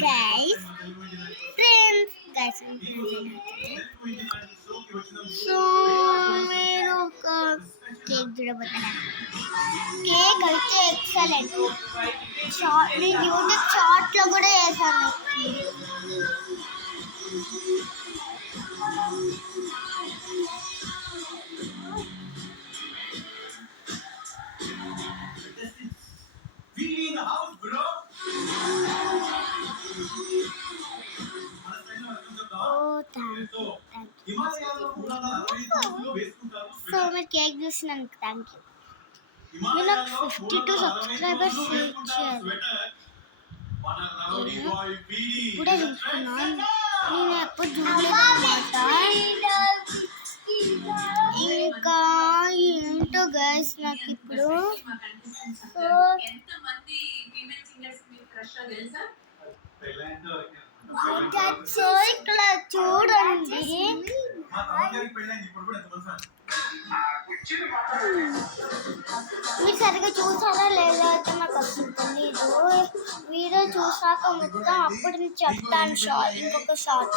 guys, friends, so నేను ఒక కేక్ చూడబోతున్నాను. కేక్ అయితే ఎక్సలెంట్. నేను యూట్యూబ్ షార్ట్ లో కూడా చేశాను. సో మీరు కేక్ చూసినందుకు థ్యాంక్ యూ. మీరు నాకు 52 సబ్స్క్రైబర్స్ ఇచ్చారు. ఇప్పుడే చూసుకున్నాను, నేను ఎప్పుడు చూడలేదు అన్నమాట. ఇంకా ఏంటో గైస్ నాకు ఇప్పుడు సో ఇక్కడ చూడండి, మీరు సరిగ్గా చూసారా లేదా అయితే నాకు అసలు తెలీదు. వీడియో చూసాక మొత్తం అప్పుడు నేను చెప్తాను ఇంకొక షార్ట్.